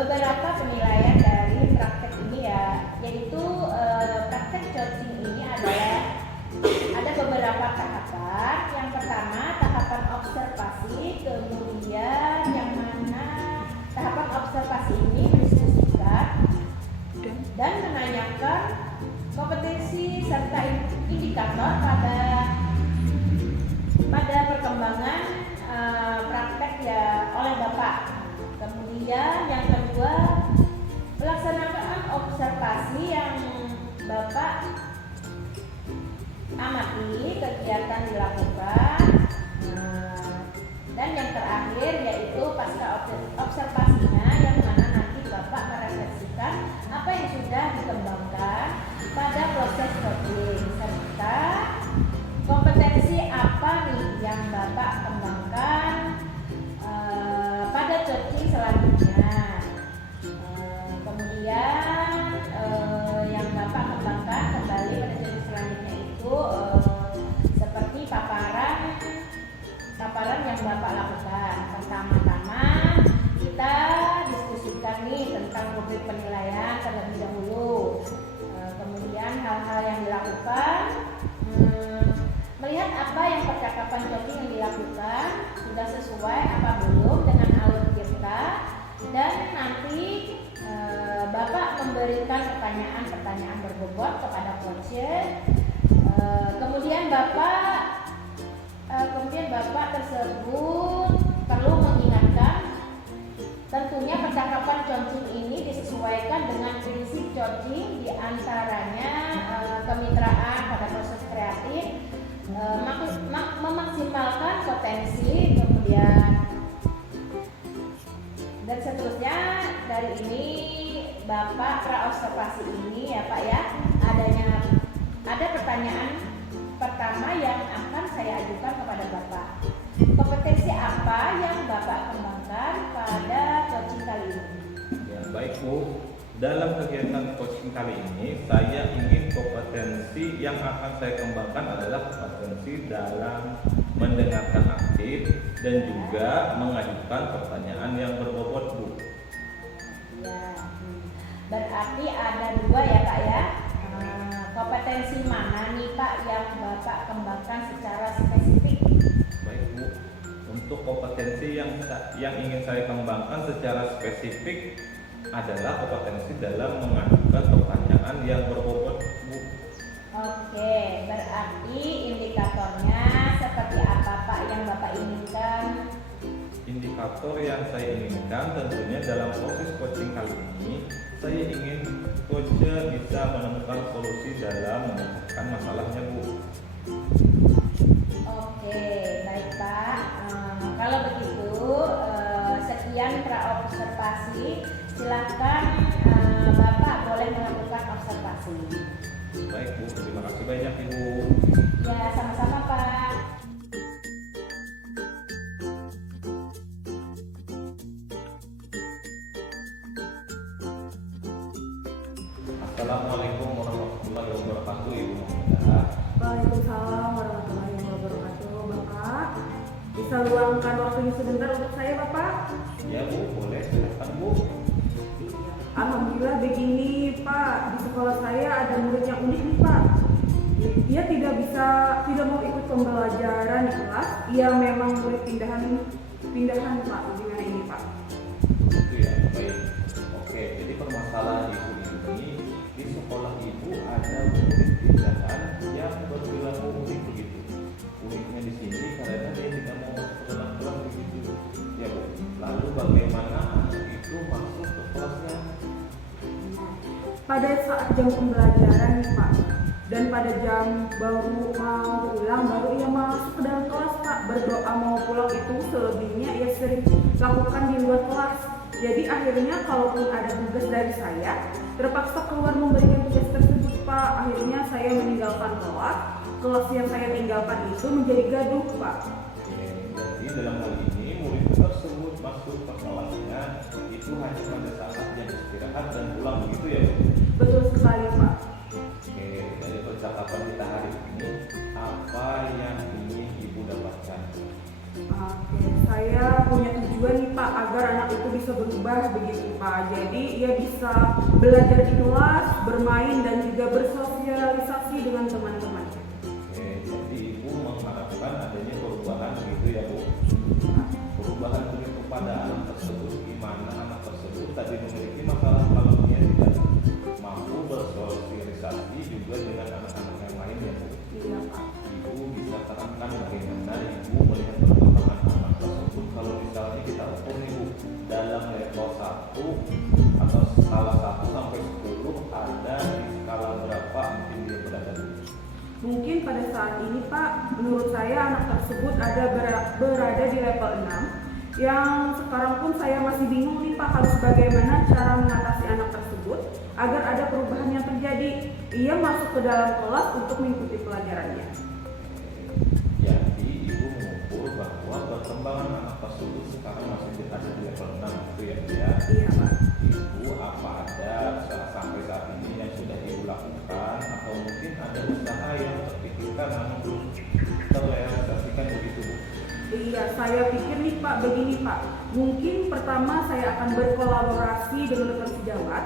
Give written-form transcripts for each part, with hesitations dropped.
beberapa penilaian dari praktek ini ya, yaitu praktek coaching ini adalah ada beberapa tahapan. Yang pertama tahapan observasi, kemudian yang mana tahapan observasi ini mendiskusikan dan menanyakan kompetensi serta indikator pada perkembangan praktek ya oleh Bapak. Kemudian yang kedua, pelaksanaan observasi yang Bapak amati kegiatan dilakukan. Dan yang terakhir yaitu pasca observasinya, yang mana nanti Bapak merefleksikan apa yang sudah dikembangkan pada proses coaching, serta kompetensi apa nih yang Bapak kembangkan pada coaching selanjutnya. Kemudian yang Bapak kembangkan kembali pada coaching selanjutnya itu seperti paparan yang Bapak lakukan. Pertama-tama kita diskusikan nih tentang rubrik penilaian terlebih dahulu. Kemudian hal-hal yang dilakukan, melihat apa yang percakapan coaching yang dilakukan sudah sesuai apa belum dengan alur kita, dan nanti Bapak memberikan pertanyaan berbobot kepada coacher. Kemudian Bapak tersebut perlu mengingatkan tentunya percakapan coaching ini disesuaikan dengan prinsip coaching, diantaranya kemitraan pada proses kreatif, memaksimalkan potensi, kemudian dan seterusnya. Dari ini Bapak praobservasi ini ya Pak ya, ada pertanyaan pertama yang akan saya ajukan kepada Bapak. Kompetensi apa yang Bapak kembangkan pada coaching kali ini? Ya, baik Bu. Dalam kegiatan coaching kali ini, saya ingin kompetensi yang akan saya kembangkan adalah kompetensi dalam mendengarkan aktif dan juga mengajukan pertanyaan yang berbobot, Bu. Ya, berarti ada dua ya Pak ya. Kompetensi mana nih Pak yang Bapak kembangkan secara spesifik? Baik Bu. Untuk kompetensi yang ingin saya kembangkan secara spesifik adalah kompetensi dalam mengajukan pertanyaan yang berbobot, Bu. Oke, berarti indikatornya seperti apa Pak yang Bapak inginkan? Indikator yang saya inginkan tentunya dalam proses coaching kali ini, saya ingin coacher bisa menemukan solusi dalam memecahkan masalahnya, Bu. Oke, baik Pak. Kalau begitu, sekian praobservasi. Silahkan Bapak boleh melakukan observasi. Baik Bu, terima kasih banyak Ibu. Ya, sama-sama Pak. Assalamualaikum warahmatullahi wabarakatuh, Ibu Muhammad. Waalaikumsalam warahmatullahi wabarakatuh. Bapak, bisa luangkan waktunya sebentar untuk saya, Bapak? Ya Bu, boleh, silakan Bu. Alhamdulillah begini, Pak. Di sekolah saya ada murid yang unik nih, Pak. Dia tidak mau ikut pembelajaran di kelas. Ia memang murid pindahan, Pak. Gimana ini, Pak? Itu ya, baik. Oke, jadi permasalahan Ibu ini di sekolah Ibu ada murid pindahan yang berperilaku unik begitu. Uniknya di sini karena dia tidak mau masuk ke dalam kelas begitu. Ya Bu. Lalu bagaimana anak itu masuk ke kelasnya? Pada saat jam pembelajaran nih, Pak, dan pada jam baru mau pulang, baru ia masuk ke dalam kelas, Pak. Berdoa mau pulang itu selebihnya ia sering lakukan di luar kelas. Jadi akhirnya kalaupun ada tugas dari saya, terpaksa keluar memberikan tugas tersebut, Pak. Akhirnya saya meninggalkan kelas yang saya tinggalkan itu menjadi gaduh, Pak. Oke, jadi dalam hal ini murid tersebut masuk ke kelasnya itu hanya pada saat jam istirahat dan pulang begitu ya Bu? Betul sekali, Pak. Oke, dari percakapan kita hari ini, apa yang ingin Ibu dapatkan? Oke, saya punya tujuan nih, Pak. agar anak itu bisa berubah begitu Pak. Jadi ia bisa belajar di kelas, bermain dan juga bersosialisasi dengan teman-teman. Oke, jadi ibu mengharapkan adanya perubahan gitu ya Bu. Perubahan kepada anak tersebut, di mana anak tersebut tadi memiliki masalah kalau dia tidak mampu bersosialisasi juga dengan anak-anak yang lain ya Bu. Iya Pak. Ibu bisa terangkan bagaimana ibu melihat perkembangan anak tersebut kalau misalnya kita ukur nih Bu, dalam level 1 atau skala 1 sampai 10 ada di skala berapa mungkin dia berada di. Mungkin pada saat ini Pak, menurut saya anak tersebut ada berada di level 6 yang sekarang pun saya masih bingung nih Pak, harus bagaimana cara mengatasi anak tersebut agar ada perubahan yang terjadi. Ia masuk ke dalam kelas untuk mengikuti pelajarannya. Jadi ibu mengukur bahwa perkembangan anak tersebut sekarang masih berada di level 6 itu ya Bu ya. Iya Pak. Ibu apa ada sampai saat ini yang sudah ibu lakukan atau mungkin ada usaha yang terpikirkan namun belum terrealisasikan begitu Bu? Iya, saya pikir nih Pak, begini Pak. Mungkin pertama saya akan berkolaborasi dengan rekan sejawat.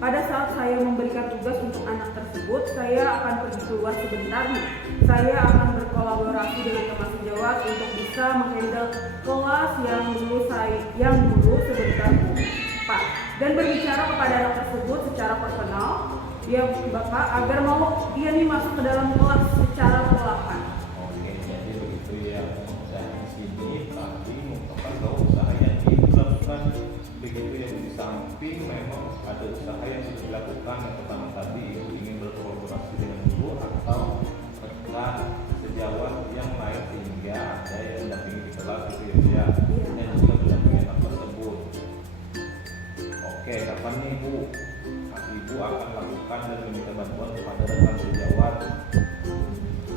Pada saat saya memberikan tugas untuk anak tersebut, saya akan pergi keluar sebentar nih. Saya akan berkolaborasi dengan teman sejawat untuk bisa menghandle kelas yang dulu sebentar Pak. Dan berbicara kepada anak tersebut secara personal, ya Bapak, agar mau dia nih masuk ke dalam kelas secara perlahan. Oke, jadi begitu ya. Dan di sini tadi merupakan bahwa usaha yang ibu lakukan begitu ya. Di samping memang ada usaha yang sudah dilakukan. Yang pertama tadi ibu ingin berkolaborasi dengan guru atau rekan sejawat yang lain sehingga ada yang mendampingi di kelas itu ya. Dan juga mendampingi anak tersebut. Oke, kapan nih Bu? Ibu akan lakukan dan meminta bantuan kepada rekan sejawat.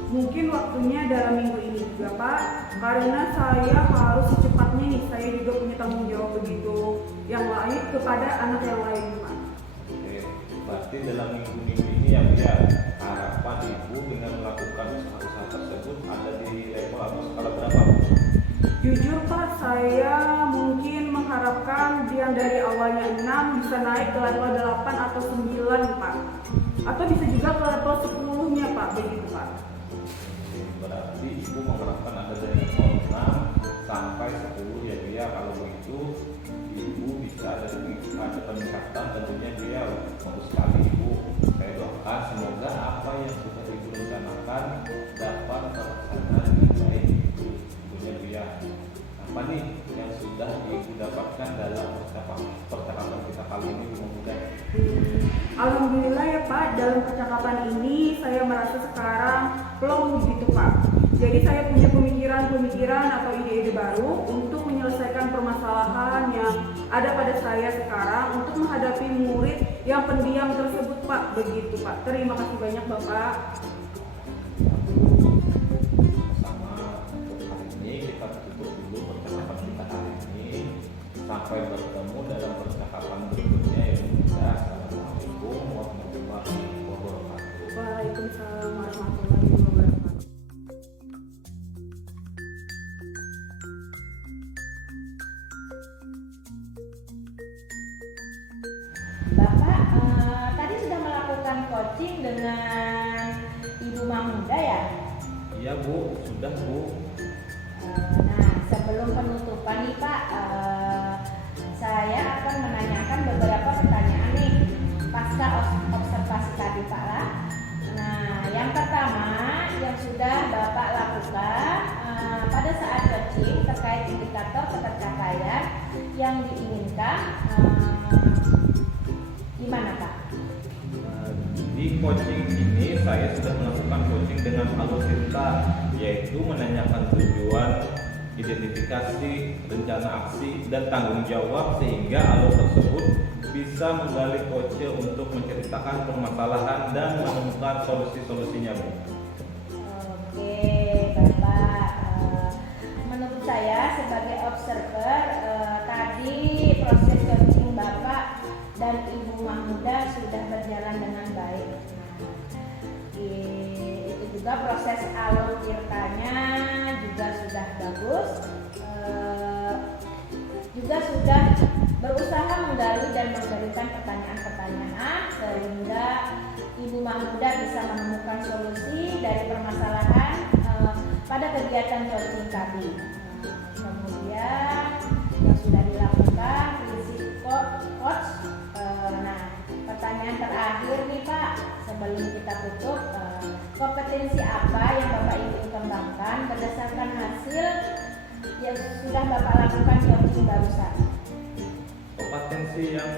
Mungkin waktunya dalam minggu ini juga Pak, karena saya harus secepatnya nih, saya juga punya tanggung jawab begitu yang lain kepada anak yang lain Pak. Oke, berarti dalam minggu-minggu ini ya Bu ya, harapan ibu dengan melakukan usaha-usaha tersebut ada di level atau skala berapa Bu? Jujur Pak, saya mungkin mengharapkan yang dari awalnya 6 bisa naik ke level 8 atau 9 Pak. Atau bisa juga ke level 10-nya Pak, begitu Pak. Berarti ibu mengharapkan ada dari level 6 sampai 10 ya Bu ya. Kalau begitu ibu bisa ada peningkatan tentunya dia bagus sekali ibu. Saya doakan semoga apa yang sudah ibu rencanakan dapat terlaksana dengan baik ibu. Tentunya Bu ya. Apa nih yang sudah ibu dapatkan dalam percakapan kita kali ini Bu Muda? Alhamdulillah ya Pak, dalam percakapan ini saya merasa sekarang plong gitu Pak. Jadi saya punya pemikiran atau ide-ide baru untuk menyelesaikan permasalahan yang ada pada saya sekarang untuk menghadapi murid yang pendiam tersebut Pak. Begitu Pak. Terima kasih banyak Bapak. Sama untuk hari ini kita tutup dulu percakapan kita hari ini. Sampai bertemu dalam percakapan berikutnya ya Bu Muda. Assalamualaikum warahmatullahi wabarakatuh. Waalaikumsalam warahmatullahi wabarakatuh. Bapak tadi sudah melakukan coaching dengan Ibu Mahmuda ya? Iya Bu, sudah Bu. Nah, sebelum penutupan nih Pak, saya akan menanyakan beberapa pertanyaan nih pasca observasi tadi Pak lah. Nah, yang pertama yang sudah Bapak lakukan pada saat coaching terkait indikator ketercapaian yang diinginkan, gimana Pak? Di coaching ini saya sudah melakukan coaching dengan alutsista, yaitu menanyakan tujuan, identifikasi, rencana aksi, dan tanggung jawab sehingga alur tersebut bisa menggali coach untuk menceritakan permasalahan dan menemukan solusi-solusinya Bu. Oke Bapak, menurut saya sebagai observer tadi proses coaching Bapak dan Ibu Mahmuda sudah berjalan dengan baik. Itu juga proses alur ceritanya juga sudah bagus, juga sudah kegiatan coaching tadi. Kemudian yang sudah dilakukan prinsip coach. Nah, pertanyaan terakhir nih Pak, sebelum kita tutup, kompetensi apa yang Bapak ingin kembangkan berdasarkan hasil yang sudah Bapak lakukan coaching barusan? Kompetensi yang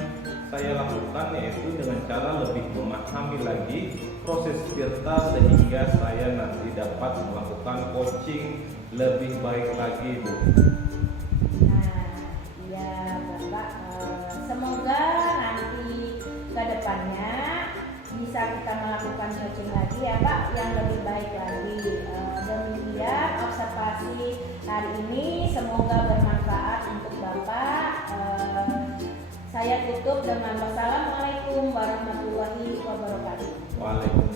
saya lakukan yaitu dengan cara lebih memahami lagi proses Tirta sehingga saya nanti dapat melakukan coaching lebih baik lagi, Bu. Nah, ya Bapak, semoga nanti ke depannya bisa kita melakukan coaching lagi ya Pak, yang lebih baik lagi. Demikian observasi hari ini, semoga bermanfaat untuk Bapak. Saya tutup dengan wassalamualaikum warahmatullahi wabarakatuh. Waalaikumsalam.